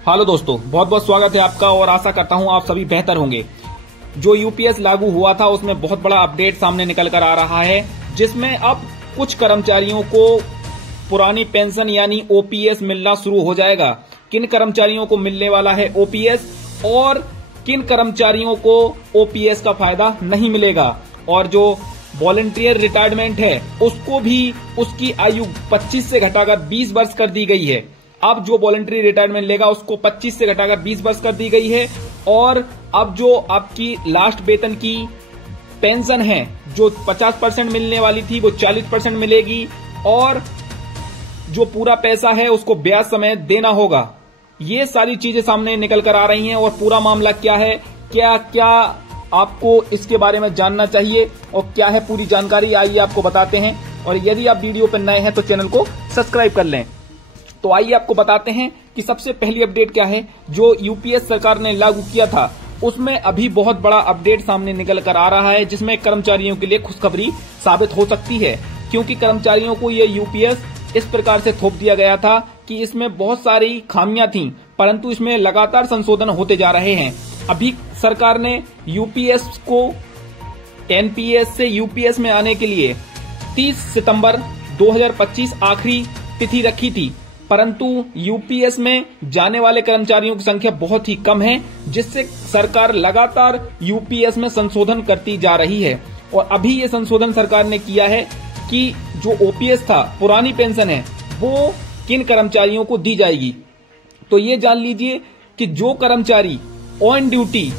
Hello दोस्तों, बहुत बहुत स्वागत है आपका और आशा करता हूं आप सभी बेहतर होंगे। जो यूपीएस लागू हुआ था उसमें बहुत बड़ा अपडेट सामने निकल कर आ रहा है, जिसमें अब कुछ कर्मचारियों को पुरानी पेंशन यानी ओपीएस मिलना शुरू हो जाएगा। किन कर्मचारियों को मिलने वाला है ओपीएस और किन कर्मचारियों को ओपीएस का फायदा नहीं मिलेगा, और जो वॉलंटियर रिटायरमेंट है उसको भी उसकी आयु 25 से घटाकर 20 वर्ष कर दी गई है। अब जो वॉलंटरी रिटायरमेंट लेगा उसको 25 से घटाकर 20 वर्ष कर दी गई है, और अब जो आपकी लास्ट वेतन की पेंशन है जो 50% मिलने वाली थी वो 40% मिलेगी, और जो पूरा पैसा है उसको ब्याज समेत देना होगा। ये सारी चीजें सामने निकल कर आ रही हैं और पूरा मामला क्या है, क्या क्या आपको इसके बारे में जानना चाहिए और क्या है पूरी जानकारी, आइए आपको बताते हैं। और यदि आप वीडियो पर नए हैं तो चैनल को सब्सक्राइब कर लें। तो आइए आपको बताते हैं कि सबसे पहली अपडेट क्या है। जो यूपीएस सरकार ने लागू किया था उसमें अभी बहुत बड़ा अपडेट सामने निकल कर आ रहा है, जिसमें कर्मचारियों के लिए खुशखबरी साबित हो सकती है, क्योंकि कर्मचारियों को ये यूपीएस इस प्रकार से थोप दिया गया था कि इसमें बहुत सारी खामियां थीं, परंतु इसमें लगातार संशोधन होते जा रहे हैं। अभी सरकार ने यूपीएस को एनपीएस से यूपीएस में आने के लिए 30 सितंबर 2025 आखिरी तिथि रखी थी, परंतु यूपीएस में जाने वाले कर्मचारियों की संख्या बहुत ही कम है, जिससे सरकार लगातार यूपीएस में संशोधन करती जा रही है। और अभी ये संशोधन सरकार ने किया है कि जो ओपीएस था, पुरानी पेंशन है, वो किन कर्मचारियों को दी जाएगी। तो ये जान लीजिए कि जो कर्मचारी ऑन ड्यूटी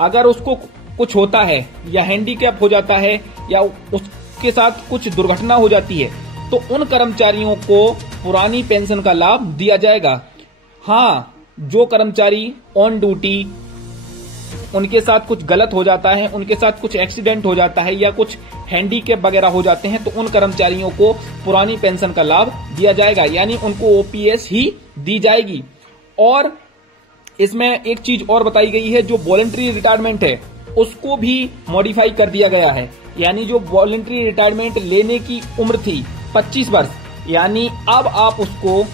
अगर उसको कुछ होता है या हैंडीकैप हो जाता है या उसके साथ कुछ दुर्घटना हो जाती है तो उन कर्मचारियों को पुरानी पेंशन का लाभ दिया जाएगा। हाँ, जो कर्मचारी ऑन ड्यूटी उनके साथ कुछ गलत हो जाता है, उनके साथ कुछ एक्सीडेंट हो जाता है या कुछ हैंडीकैप वगैरह हो जाते हैं तो उन कर्मचारियों को पुरानी पेंशन का लाभ दिया जाएगा, यानी उनको ओपीएस ही दी जाएगी। और इसमें एक चीज और बताई गई है, जो वॉलंटरी रिटायरमेंट है उसको भी मॉडिफाई कर दिया गया है, यानी जो वॉलंटरी रिटायरमेंट लेने की उम्र थी 25 वर्ष, यानी अब आप उसको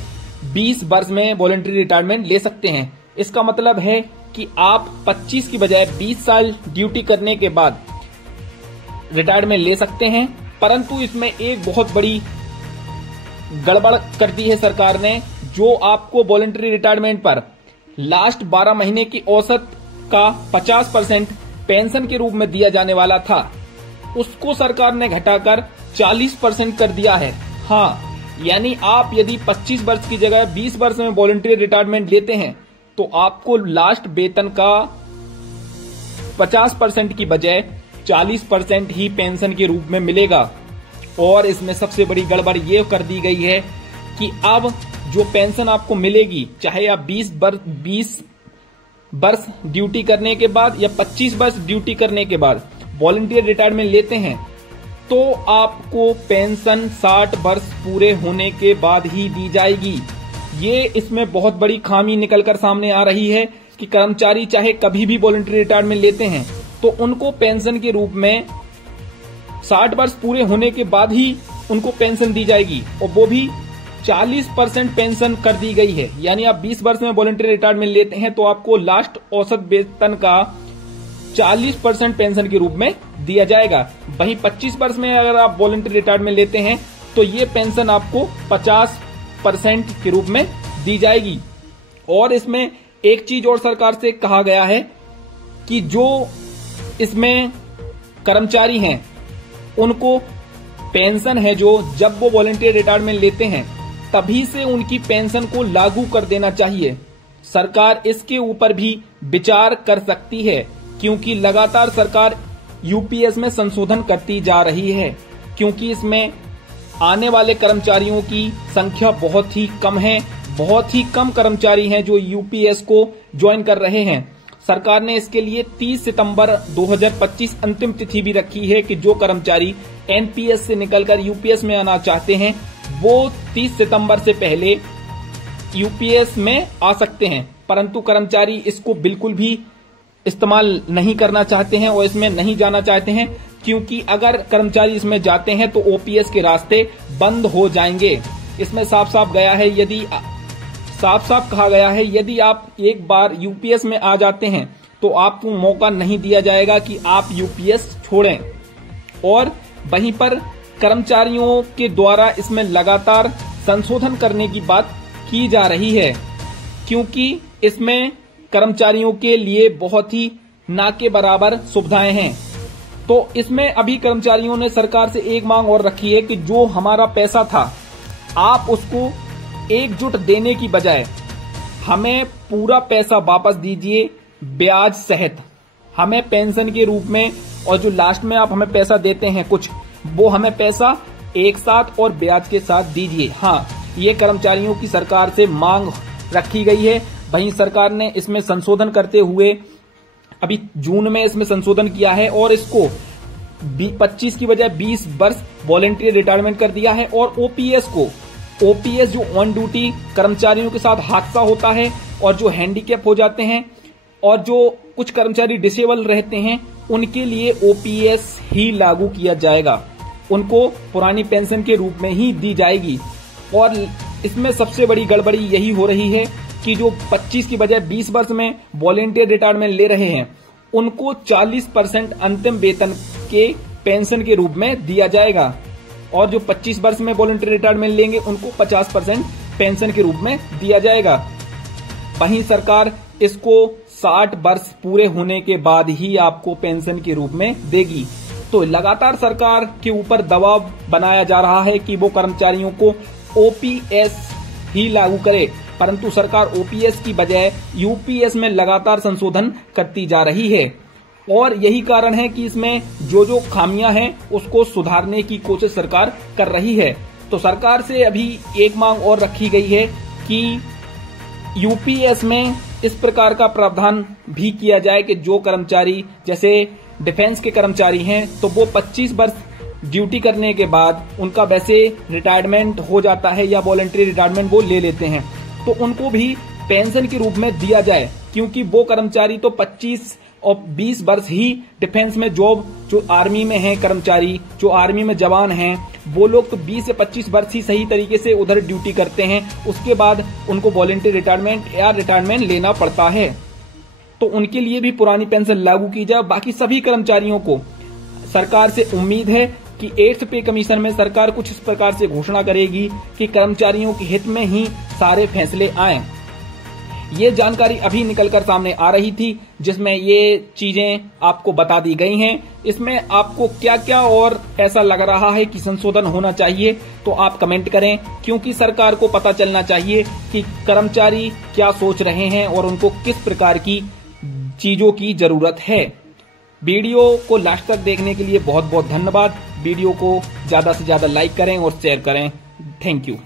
20 वर्ष में वॉलंटरी रिटायरमेंट ले सकते हैं। इसका मतलब है कि आप 25 की बजाय 20 साल ड्यूटी करने के बाद रिटायरमेंट ले सकते हैं। परंतु इसमें एक बहुत बड़ी गड़बड़ कर दी है सरकार ने। जो आपको वॉलंटरी रिटायरमेंट पर लास्ट 12 महीने की औसत का 50% पेंशन के रूप में दिया जाने वाला था, उसको सरकार ने घटाकर 40% कर दिया है। हाँ, यानी आप यदि 25 वर्ष की जगह 20 वर्ष में वॉलंटरी रिटायरमेंट लेते हैं तो आपको लास्ट वेतन का 50% की बजाय 40% ही पेंशन के रूप में मिलेगा। और इसमें सबसे बड़ी गड़बड़ ये कर दी गई है कि अब जो पेंशन आपको मिलेगी, चाहे आप 20 वर्ष ड्यूटी करने के बाद या 25 वर्ष ड्यूटी करने के बाद वॉलंटियर रिटायरमेंट लेते हैं, तो आपको पेंशन 60 वर्ष पूरे होने के बाद ही दी जाएगी। ये इसमें बहुत बड़ी खामी निकलकर सामने आ रही है कि कर्मचारी चाहे कभी भी वॉलंटरी रिटायरमेंट लेते हैं तो उनको पेंशन के रूप में 60 वर्ष पूरे होने के बाद ही उनको पेंशन दी जाएगी, और वो भी 40% पेंशन कर दी गई है। यानी आप 20 वर्ष में वॉलंटरी रिटायरमेंट लेते हैं तो आपको लास्ट औसत वेतन का 40% पेंशन के रूप में दिया जाएगा। वहीं 25 वर्ष में अगर आप वॉलंटरी रिटायरमेंट लेते हैं तो ये पेंशन आपको 50% के रूप में दी जाएगी। और इसमें एक चीज और सरकार से कहा गया है कि जो इसमें कर्मचारी हैं उनको पेंशन है जो जब वो वॉलंटियर रिटायरमेंट लेते हैं तभी से उनकी पेंशन को लागू कर देना चाहिए। सरकार इसके ऊपर भी विचार कर सकती है, क्योंकि लगातार सरकार यूपीएस में संशोधन करती जा रही है, क्योंकि इसमें आने वाले कर्मचारियों की संख्या बहुत ही कम है। बहुत ही कम कर्मचारी हैं जो यूपीएस को ज्वाइन कर रहे हैं। सरकार ने इसके लिए 30 सितंबर 2025 अंतिम तिथि भी रखी है कि जो कर्मचारी एनपीएस से निकलकर यूपीएस में आना चाहते हैं वो 30 सितंबर से पहले यूपीएस में आ सकते हैं। परंतु कर्मचारी इसको बिल्कुल भी इस्तेमाल नहीं करना चाहते हैं और इसमें नहीं जाना चाहते हैं, क्योंकि अगर कर्मचारी इसमें जाते हैं तो ओपीएस के रास्ते बंद हो जाएंगे। इसमें साफ साफ गया है, यदि साफ साफ कहा गया है, यदि आप एक बार यूपीएस में आ जाते हैं तो आपको मौका नहीं दिया जाएगा कि आप यूपीएस छोड़ें। और वहीं पर कर्मचारियों के द्वारा इसमें लगातार संशोधन करने की बात की जा रही है, क्योंकि इसमें कर्मचारियों के लिए बहुत ही ना के बराबर सुविधाएं हैं। तो इसमें अभी कर्मचारियों ने सरकार से एक मांग और रखी है कि जो हमारा पैसा था आप उसको एकजुट देने की बजाय हमें पूरा पैसा वापस दीजिए, ब्याज सहित। हमें पेंशन के रूप में और जो लास्ट में आप हमें पैसा देते हैं कुछ, वो हमें पैसा एक साथ और ब्याज के साथ दीजिए। हाँ, ये कर्मचारियों की सरकार से मांग रखी गई है। वहीं सरकार ने इसमें संशोधन करते हुए अभी जून में इसमें संशोधन किया है और इसको 25 की बजाय 20 वर्ष वॉलंटरी रिटायरमेंट कर दिया है। और ओपीएस जो ऑन ड्यूटी कर्मचारियों के साथ हादसा होता है और जो हैंडीकैप हो जाते हैं और जो कुछ कर्मचारी डिसेबल रहते हैं, उनके लिए ओपीएस ही लागू किया जाएगा। उनको पुरानी पेंशन के रूप में ही दी जाएगी। और इसमें सबसे बड़ी गड़बड़ी यही हो रही है कि जो 25 की बजाय 20 वर्ष में वॉलंटियर रिटायरमेंट ले रहे हैं, उनको 40% अंतिम वेतन के पेंशन के रूप में दिया जाएगा। और जो 25 वर्ष में वॉलंटियर रिटायरमेंट लेंगे, उनको 50% पेंशन के रूप में दिया जाएगा। वहीं सरकार इसको 60 वर्ष पूरे होने के बाद ही आपको पेंशन के रूप में देगी। तो लगातार सरकार के ऊपर दबाव बनाया जा रहा है कि वो कर्मचारियों को ओपीएस ही लागू करे, परंतु सरकार ओपीएस की बजाय यूपीएस में लगातार संशोधन करती जा रही है। और यही कारण है कि इसमें जो जो खामियां हैं उसको सुधारने की कोशिश सरकार कर रही है। तो सरकार से अभी एक मांग और रखी गई है कि यूपीएस में इस प्रकार का प्रावधान भी किया जाए कि जो कर्मचारी जैसे डिफेंस के कर्मचारी हैं, तो वो 25 वर्ष ड्यूटी करने के बाद उनका वैसे रिटायरमेंट हो जाता है या वॉलंटरी रिटायरमेंट वो ले लेते हैं, तो उनको भी पेंशन के रूप में दिया जाए। क्योंकि वो कर्मचारी तो 25 और 20 वर्ष ही डिफेंस में जॉब, जो आर्मी में हैं कर्मचारी, जो आर्मी में जवान हैं, वो लोग तो 20 से 25 वर्ष ही सही तरीके से उधर ड्यूटी करते हैं। उसके बाद उनको वॉलंटरी रिटायरमेंट या रिटायरमेंट लेना पड़ता है। तो उनके लिए भी पुरानी पेंशन लागू की जाए। बाकी सभी कर्मचारियों को सरकार से उम्मीद है कि 8th पे कमीशन में सरकार कुछ इस प्रकार से घोषणा करेगी कि कर्मचारियों के हित में ही सारे फैसले आए। ये जानकारी अभी निकलकर सामने आ रही थी, जिसमें ये चीजें आपको बता दी गई हैं। इसमें आपको क्या क्या और ऐसा लग रहा है कि संशोधन होना चाहिए, तो आप कमेंट करें, क्योंकि सरकार को पता चलना चाहिए कि कर्मचारी क्या सोच रहे हैं और उनको किस प्रकार की चीजों की जरूरत है। वीडियो को लास्ट तक देखने के लिए बहुत बहुत धन्यवाद। वीडियो को ज्यादा से ज्यादा लाइक करें और शेयर करें। Thank you.